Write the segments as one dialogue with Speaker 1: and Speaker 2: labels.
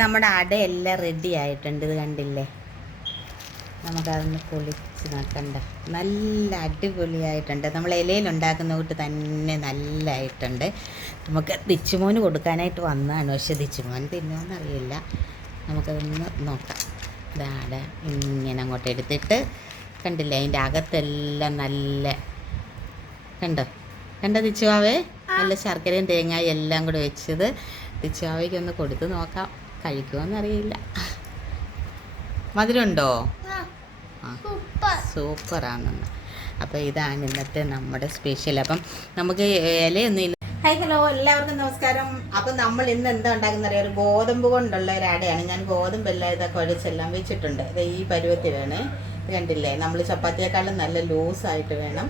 Speaker 1: നമ്മുടെ അടയെല്ലാം റെഡി ആയിട്ടുണ്ട്. ഇത് കണ്ടില്ലേ? നമുക്കതൊന്ന് പൊളിച്ച് നോക്കണ്ട. നല്ല അടിപൊളിയായിട്ടുണ്ട്. നമ്മൾ ഇലയിൽ ഉണ്ടാക്കുന്ന കൂട്ട് തന്നെ നല്ലതായിട്ടുണ്ട് നമുക്ക് ദിച്ചുമോന് കൊടുക്കാനായിട്ട് വന്നതാണ്. പക്ഷെ ദിച്ചുമോൻ തിന്നോന്നറിയില്ല. നമുക്കതൊന്ന് നോക്കാം. ഇതാട ഇങ്ങനെ അങ്ങോട്ട് എടുത്തിട്ട് കണ്ടില്ലേ? അതിന്റെ അകത്തെല്ലാം നല്ല കണ്ടോ? കണ്ടോ ദിച്ചുവാവേ നല്ല ശർക്കരയും തേങ്ങയും എല്ലാം കൂടെ വെച്ചത്. ദിച്ചുവാവയ്ക്ക് ഒന്ന് കൊടുത്ത് നോക്കാം. കഴിക്കുമോന്നറിയില്ല മധുരമുണ്ടോ? സൂപ്പറാണെന്ന്. അപ്പോൾ ഇതാണ് ഇന്നത്തെ നമ്മുടെ സ്പെഷ്യൽ. അപ്പം നമുക്ക് ഇലയൊന്നും ഹായ് ഹലോ എല്ലാവർക്കും നമസ്കാരം. അപ്പം നമ്മൾ ഇന്ന് എന്താ ഉണ്ടാക്കുന്ന അറിയാം? ഒരു ഗോതമ്പ് കൊണ്ടുള്ള ഒരു അടയാണ്. ഞാൻ ഗോതമ്പെല്ലാം ഇതൊക്കെ ഒഴിച്ചെല്ലാം വെച്ചിട്ടുണ്ട്. ഇത് ഈ പരുവത്തിലാണ്. കണ്ടില്ലേ? നമ്മൾ ചപ്പാത്തിയേക്കാളും നല്ല ലൂസായിട്ട് വേണം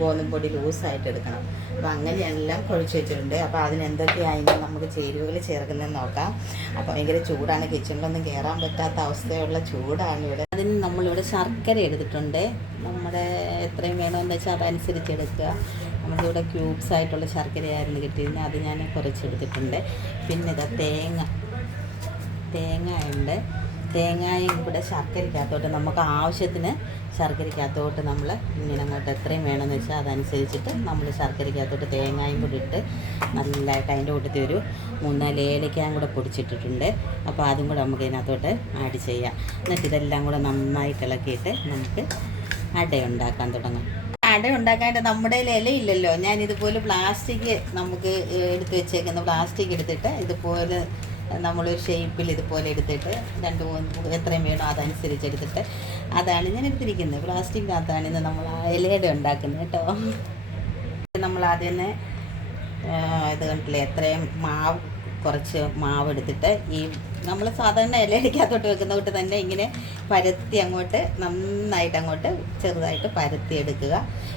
Speaker 1: ഗോതമ്പ് പൊടി ലൂസായിട്ട് എടുക്കണം. അപ്പം അങ്ങനെയെല്ലാം കുഴച്ച് വെച്ചിട്ടുണ്ട്. അപ്പോൾ അതിനെന്തൊക്കെയായി നമുക്ക് ചേരുവകൾ ചേർക്കുന്നതെന്ന് നോക്കാം. അപ്പോൾ ഭയങ്കര ചൂടാണ്. കിച്ചണിലൊന്നും കയറാൻ പറ്റാത്ത അവസ്ഥയുള്ള ചൂടാണ് ഇവിടെ. അതിന് നമ്മളിവിടെ ശർക്കര എടുത്തിട്ടുണ്ട്. നമ്മുടെ എത്രയും വേണമെന്ന് വെച്ചാൽ അതനുസരിച്ച് എടുക്കുക. നമുക്കിവിടെ ക്യൂബ്സ് ആയിട്ടുള്ള ശർക്കരയായിരുന്നു കിട്ടിയിരുന്നത്. അത് ഞാൻ കുറച്ചെടുത്തിട്ടുണ്ട്. പിന്നെ ഇതാ തേങ്ങ. തേങ്ങ ഉണ്ട്. തേങ്ങയും കൂടെ ശർക്കരയ്ക്കകത്തോട്ട് നമുക്ക് ആവശ്യത്തിന് ശർക്കരയ്ക്കകത്തോട്ട് നമ്മൾ ഇങ്ങനെ അങ്ങോട്ട് എത്രയും വേണമെന്ന് വെച്ചാൽ അതനുസരിച്ചിട്ട് നമ്മൾ ശർക്കരയ്ക്കകത്തോട്ട് തേങ്ങയും കൂടി ഇട്ട് നല്ലതായിട്ട് അതിന്റെ കൂട്ടത്തിൽ ഒരു മൂന്നാൽ ഏലക്കയും കൂടെ പൊടിച്ചിട്ടിട്ടുണ്ട്. അപ്പോൾ അതും കൂടെ നമുക്ക് ഇതിനകത്തോട്ട് ആഡ് ചെയ്യാം. എന്നിട്ട് ഇതെല്ലാം കൂടെ നന്നായിട്ട് ഇളക്കിയിട്ട് നമുക്ക് അട ഉണ്ടാക്കാൻ തുടങ്ങാം. അട ഉണ്ടാക്കാനായിട്ട് നമ്മുടെ ഇലയില്ലല്ലോ ഞാൻ ഇതുപോലെ പ്ലാസ്റ്റിക് നമുക്ക് എടുത്ത് വെച്ചേക്കുന്ന പ്ലാസ്റ്റിക് എടുത്തിട്ട് ഇതുപോലെ നമ്മളൊരു ഷേപ്പിൽ ഇതുപോലെ എടുത്തിട്ട് രണ്ട് മൂന്ന് എത്രയും വേണോ അതനുസരിച്ച് എടുത്തിട്ട് അതാണ് ഞാൻ എടുത്തിരിക്കുന്നത് പ്ലാസ്റ്റിക്കിനകത്താണ് ഇന്ന് നമ്മൾ ഇലയുടെ ഉണ്ടാക്കുന്നത് കേട്ടോ. നമ്മൾ ആദ്യം തന്നെ ഇത് കണ്ടില്ലേ എത്രയും മാവ് കുറച്ച് മാവ് എടുത്തിട്ട് ഈ നമ്മൾ സാധാരണ ഇലയിലേക്കകത്തോട്ട് വെക്കുന്ന തൊട്ട് തന്നെ ഇങ്ങനെ പരത്തി അങ്ങോട്ട് നന്നായിട്ട് അങ്ങോട്ട് ചെറുതായിട്ട് പരത്തി എടുക്കുക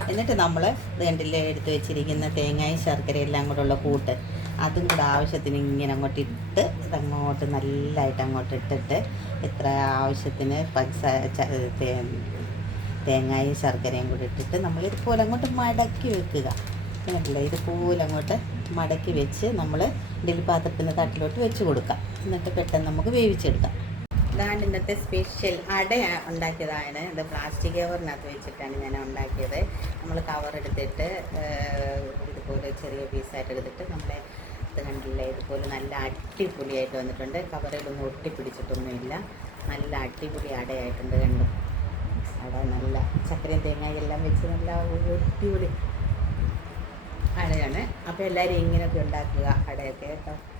Speaker 1: എന്നിട്ട് നമ്മൾ കണ്ടില്ലേ എടുത്ത് വെച്ചിരിക്കുന്ന തേങ്ങയും ശർക്കരയും എല്ലാം കൂടെ ഉള്ള കൂട്ട് അതും കൂടെ ആവശ്യത്തിന് ഇങ്ങനെ അങ്ങോട്ട് ഇട്ട് ഇതങ്ങോട്ട് നല്ലതായിട്ട് അങ്ങോട്ട് ഇട്ടിട്ട് ഇത്ര ആവശ്യത്തിന് പച്ച തേങ്ങയും ശർക്കരയും കൂടി ഇട്ടിട്ട് നമ്മൾ ഇതുപോലെ അങ്ങോട്ട് മടക്കി വെക്കുക. കണ്ടില്ലേ? ഇതുപോലെ അങ്ങോട്ട് മടക്കി വെച്ച് നമ്മൾ ഇതിൽ പാത്രത്തിന്റെ തട്ടിലോട്ട് വെച്ച് കൊടുക്കാം. എന്നിട്ട് പെട്ടെന്ന് നമുക്ക് വേവിച്ചെടുക്കാം. ഇതാണ് ഇന്നത്തെ സ്പെഷ്യൽ അട ഉണ്ടാക്കിയതാണ്. ഇത് പ്ലാസ്റ്റിക് കവറിനകത്ത് വെച്ചിട്ടാണ് ഞാൻ ഉണ്ടാക്കിയത്. നമ്മൾ കവർ എടുത്തിട്ട് ഇതുപോലെ ചെറിയ പീസായിട്ട് എടുത്തിട്ട് നമ്മളെ ഇത് കണ്ടില്ലേ? ഇതുപോലെ നല്ല അടിപൊളിയായിട്ട് വന്നിട്ടുണ്ട്. കവറിലൊന്നും ഒട്ടിപ്പിടിച്ചിട്ടൊന്നുമില്ല. നല്ല അടിപൊളി അടയായിട്ടുണ്ട് കണ്ടു? അവിടെ നല്ല ചക്കരയും തേങ്ങയും എല്ലാം വെച്ച് നല്ല അടിപൊളി അടയാണ്. അപ്പോൾ എല്ലാവരും ഇങ്ങനെയൊക്കെ ഉണ്ടാക്കുക അടയൊക്കെ കേട്ടോ.